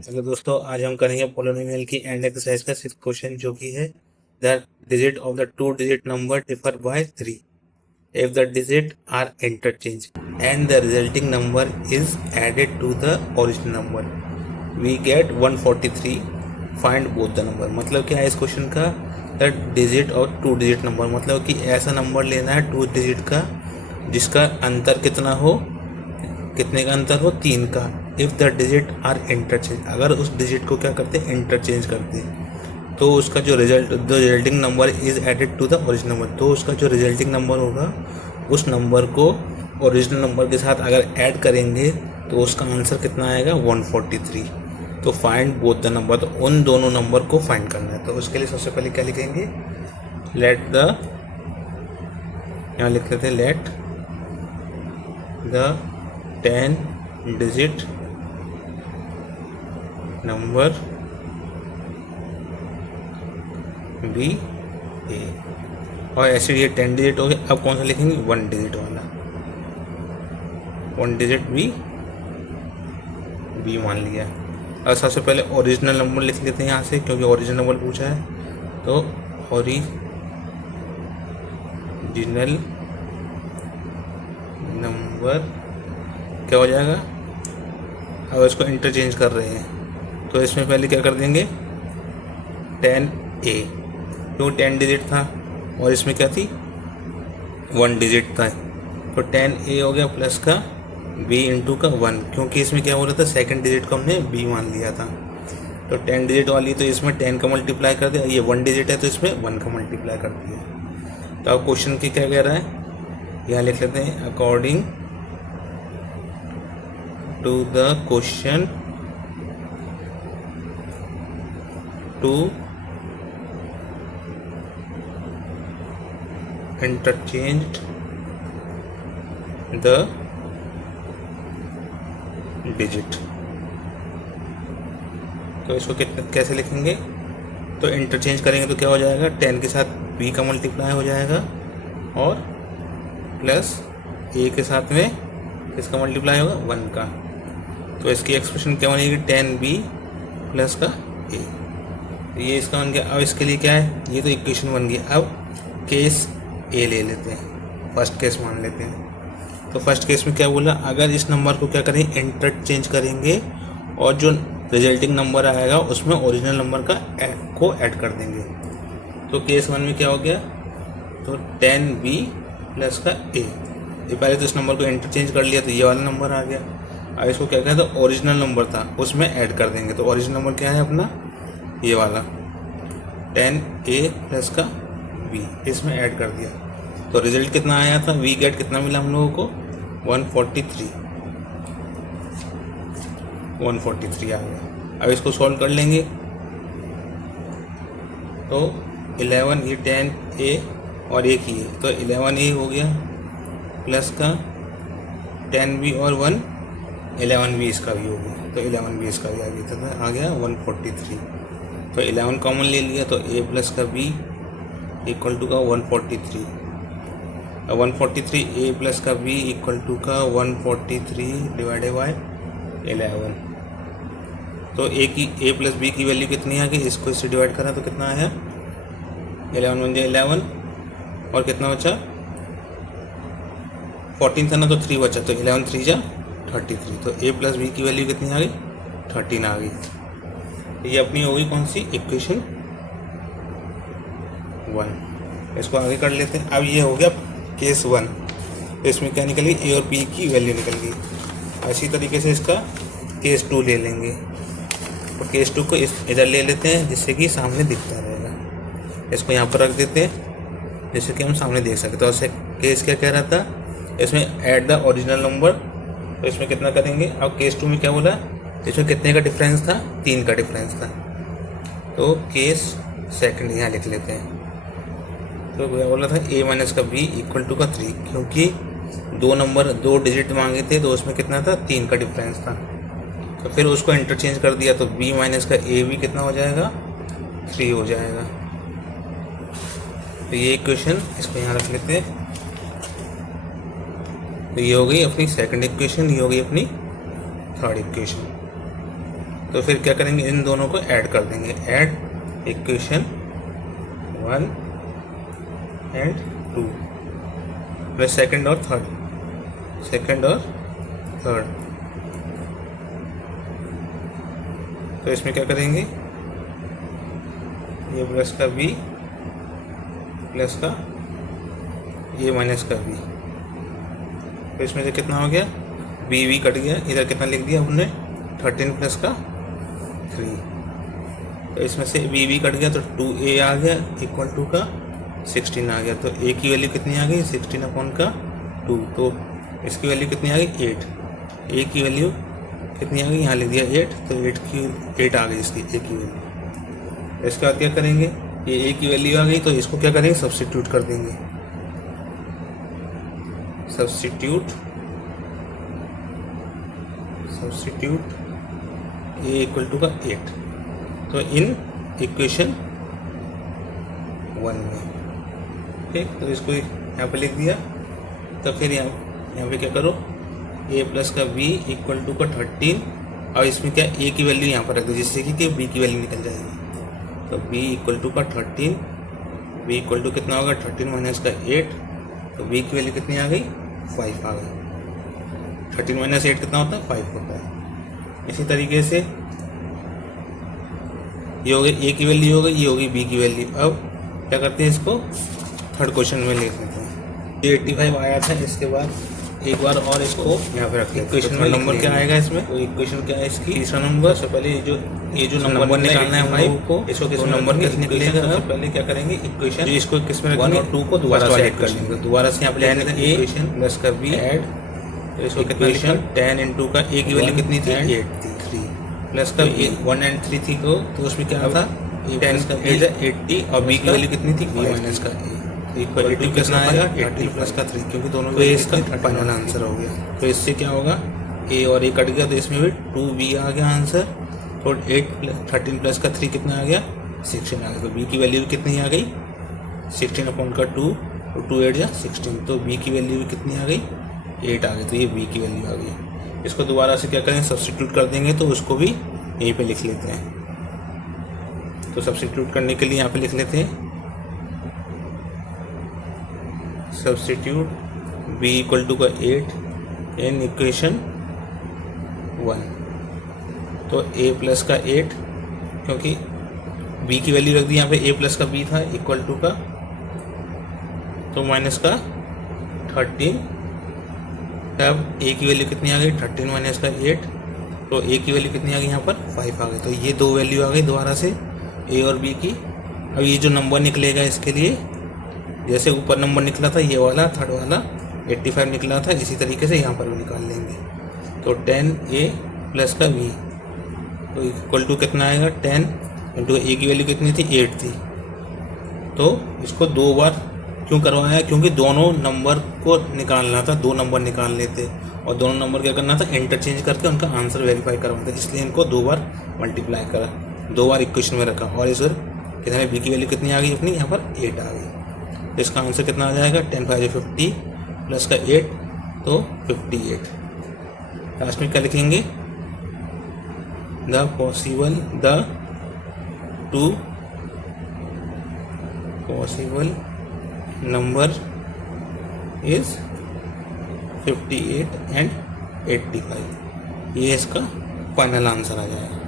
चलो दोस्तों, आज हम करेंगे पोलिनोमियल की एंड एक्सरसाइज का 6th क्वेश्चन, जो कि है the digit of the two digit number differ by 3 if the digit are interchanged and the resulting number is added to the original number we get 143. find both the number. मतलब क्या है इस question का? The digit और two digit number, मतलब कि ऐसा number लेना है टू डिजिट का जिसका अंतर कितना हो, कितने का अंतर हो, 3 का. If the digit are interchange, अगर उस डिजिट को क्या करते हैं, इंटरचेंज करते हैं, तो उसका जो resulting number is added to the original number, तो उसका जो रिजल्टिंग नंबर होगा उस नंबर को ओरिजिनल नंबर के साथ अगर ऐड करेंगे तो उसका आंसर कितना आएगा, 143. तो फाइंड बोथ द नंबर, तो उन दोनों नंबर को फाइंड करना है. तो उसके लिए सबसे पहले क्या लिखेंगे, लेट द, यहाँ लिख लेते हैं let the 10 digit number be a. और ऐसे ये 10 डिजिट हो गया. अब कौन सा लिखेंगे, 1 डिजिट वाला, 1 डिजिट बी मान लिया. और सबसे पहले ओरिजिनल नंबर लिख लेते हैं यहाँ से, क्योंकि ओरिजिनल नंबर पूछा है. तो ओरिजिनल नंबर क्या हो जाएगा, अब इसको इंटरचेंज कर रहे हैं तो इसमें पहले क्या कर देंगे, 10A, क्योंकि 10 डिजिट था और इसमें क्या थी, 1 डिजिट था. तो 10A हो गया प्लस का B इंटू का 1, क्योंकि इसमें क्या हो रहा था, सेकंड डिजिट को हमने B मान लिया था. तो 10 डिजिट वाली तो इसमें 10 का मल्टीप्लाई कर दिया, ये 1 डिजिट है तो इसमें 1 का मल्टीप्लाई कर दिया. तो अब क्वेश्चन की क्या कह रहा है, यहाँ लिख लेते हैं according to the question to interchanged the digit. तो इसको कैसे लिखेंगे, तो इंटरचेंज करेंगे तो क्या हो जाएगा, 10 के साथ b का मल्टीप्लाई हो जाएगा और प्लस a के साथ में किसका मल्टीप्लाई होगा, 1 का. तो इसकी एक्सप्रेशन क्या बनेगी, 10b प्लस का a. ये इसका बन गया. अब इसके लिए क्या है, ये तो इक्वेशन बन गई. अब केस ए ले लेते हैं, फर्स्ट केस मान लेते हैं. तो फर्स्ट केस में क्या बोला, अगर इस नंबर को क्या करेंगे, इंटरचेंज करेंगे और जो रिजल्टिंग नंबर आएगा उसमें ओरिजिनल नंबर को ऐड कर देंगे. तो केस 1 में क्या हो गया, तो 10b प्लस का a. ये पहले तो इस नंबर को इंटरचेंज कर लिया तो ये वाला नंबर आ गया. अब इसको क्या कहते हैं, ओरिजिनल नंबर था उसमें ऐड कर देंगे. तो ओरिजिनल नंबर क्या है अपना, ये वाला 10a प्लस का b, इसमें ऐड कर दिया. तो रिजल्ट कितना आया था, वी गेट कितना मिला हम लोगों को, 143 आ गया. अब इसको सॉल्व कर लेंगे तो 11, ये 10a और एक ही है तो 11a हो गया प्लस का 10b और 1, 11b इसका भी हो गया. तो 11b इसका भी आ गया, तो आ गया 143. तो 11 कॉमन ले लिया तो a प्लस का b इक्वल टू का 143. 143 a प्लस का b इक्वल टू का 143 डिवाइडेड बाय 11. तो a प्लस b की वैल्यू कितनी आ गई, इसको इससे डिवाइड करा तो कितना आया, 11 बन जाए 11 और कितना बचा, 14 था ना तो 3 बचा, तो 11 3 जा 33. तो a प्लस b की वैल्यू कितनी आ गई, 13 आ गई. ये अपनी हो गई कौन सी, इक्वेशन 1. इसको आगे कर लेते हैं. अब ये हो गया केस 1. तो इसमें क्या निकल गई, ए और बी की वैल्यू निकल गई. इसी तरीके से इसका केस 2 ले लेंगे. तो केस 2 को इधर ले लेते हैं जिससे कि सामने दिखता रहेगा. इसको यहाँ पर रख देते हैं जिससे कि हम सामने देख सकते. तो केस क्या कह रहा था, इसमें ऐड द ओरिजिनल नंबर. तो इसमें कितना करेंगे, अब केस 2 में क्या बोला, इसमें कितने का डिफरेंस था, 3 का डिफरेंस था. तो केस सेकंड यहाँ लिख लेते हैं. तो क्या बोला था, a माइनस का b इक्वल टू का 3, क्योंकि दो डिजिट मांगे थे तो उसमें कितना था, 3 का डिफरेंस था. तो फिर उसको इंटरचेंज कर दिया तो b माइनस का a भी कितना हो जाएगा, 3 हो जाएगा. तो ये इक्वेशन इसको यहाँ रख लेते हैं. तो ये हो गई अपनी सेकंड इक्वेशन, ये हो गई अपनी थर्ड इक्वेशन. तो फिर क्या करेंगे, इन दोनों को ऐड कर देंगे, add equation 1 and 2 plus second और थर्ड, तो इसमें क्या करेंगे, ये प्लस का b प्लस का ये माइनस का b, तो इसमें से कितना हो गया, b कट गया, इधर कितना लिख दिया हमने 13 प्लस का 3, तो इसमें से b कट गया तो 2a आ गया इक्वल टू का 16 आ गया, तो a की वैल्यू कितनी आ गई 16 अपॉन का 2, तो इसकी वैल्यू कितनी आ गई 8, a की वैल्यू कितनी आ गई, यहाँ लिख दिया 8, तो 8 आ गई इसकी a की वैल्यू। इसके बाद क्या करेंगे, ये a की वैल्यू आ गई तो इसको क्या करेंगे, सब्स्टिट्यूट कर देंगे, सब्स्टिट्यूट a इक्वल टू का 8, तो इन इक्वेशन 1 में, ठीक, तो इसको यहाँ पे लिख दिया। तो फिर यहाँ पे क्या करो, a प्लस का b इक्वल टू का 13, और इसमें क्या a की वैल्यू यहाँ पर रख दो जिससे कि b की वैल्यू निकल जाएगी, तो b इक्वल टू का 13, b इक्वल टू कितना होगा 13 माइनस का 8, तो b की वैल्यू कितनी आ गई 5 आ गई, 13 माइनस 8 कितना होता है 5 होता है। इसी तरीके से ये हो गई a की वैल्यू हो गई, ये होगी b की वैल्यू। अब क्या करते हैं, इसको थर्ड क्वेश्चन में लिख लेते हैं, ये 85 आया था, इसके बाद एक बार और इसको यहाँ पे रखते हैं, इक्वेशन में नंबर क्या आएगा इसमें, तो इक्वेशन क्या है इसकी, तीसरा नंबर। सबसे पहले ये जो नंबर निकालना है हम लोगों को, इसको किस नंबर कैसे निकलेगा, सबसे पहले क्या करेंगे, इक्वेशन जो इसको किस में 1 और 2 को दोबारा से ऐड कर लेंगे, दोबारा से यहाँ पे लेंगे इक्वेशन प्लस का b ऐड, तो इसको कितना लिखा 10 इंटू का a की वैल्यू कितनी थी 8 थी, 3 प्लस का 1 एंड 3 थी, तो उसमें क्या था 10 का 80, और b की वैल्यू कितनी थी b माइनस का a, इक्वल टू कितना आएगा 80 प्लस का 3, क्योंकि दोनों में इसका फाइनल आंसर हो गया। तो इससे क्या होगा, a और a कट गया, तो इसमें भी 2b आ गया आंसर, और 13 प्लस का 3 कितना आ गया 16 आ गया, तो b की वैल्यू कितनी आ गई 16 अपॉन का 2, तो 2 8 जा 16, तो b की वैल्यू कितनी आ गई 8 आ गई, तो ये b की वैल्यू आ गई। इसको दोबारा से क्या करेंगे, सब्स्टिट्यूट कर देंगे, तो उसको भी यहीं पे लिख लेते हैं। तो सब्स्टिट्यूट करने के लिए यहाँ पे लिख लेते हैं, सब्स्टिट्यूट b इक्वल टू का 8 इन इक्वेशन 1, तो a प्लस का 8, क्योंकि b की वैल्यू रख दी यहाँ पे, a प्लस का b था इक्वल टू का, तो माइनस का 13, तब a की वैल्यू कितनी आ गई 13 माइनस का 8, तो a की वैल्यू कितनी आ गई यहाँ पर 5 आ गई, तो ये दो वैल्यू आ गई दोबारा से a और b की। अब ये जो नंबर निकलेगा इसके लिए, जैसे ऊपर नंबर निकला था ये वाला थर्ड वाला 85 निकला था, इसी तरीके से यहाँ पर भी निकाल लेंगे, तो 10a प्लस का b, तो इक्वल टू कितना आएगा 10 इंटू a की वैल्यू कितनी थी 8 थी, तो इसको 2 बार क्यों करवाया, क्योंकि दोनों नंबर को निकालना था, 2 नंबर निकाल लेते, और दोनों नंबर क्या करना था इंटरचेंज करके उनका आंसर वेरीफाई करवाना था, इसलिए इनको 2 बार मल्टीप्लाई करा, 2 बार इक्वेशन में रखा, और इस कितने b की वैल्यू कितनी आ गई अपनी यहाँ पर 8 आ गई, तो इसका आंसर कितना आ जाएगा 10 5 50 प्लस का 8, तो 58। लास्ट में क्या लिखेंगे, the possible number is 58 and 85, ये इसका फाइनल आंसर आ जाएगा।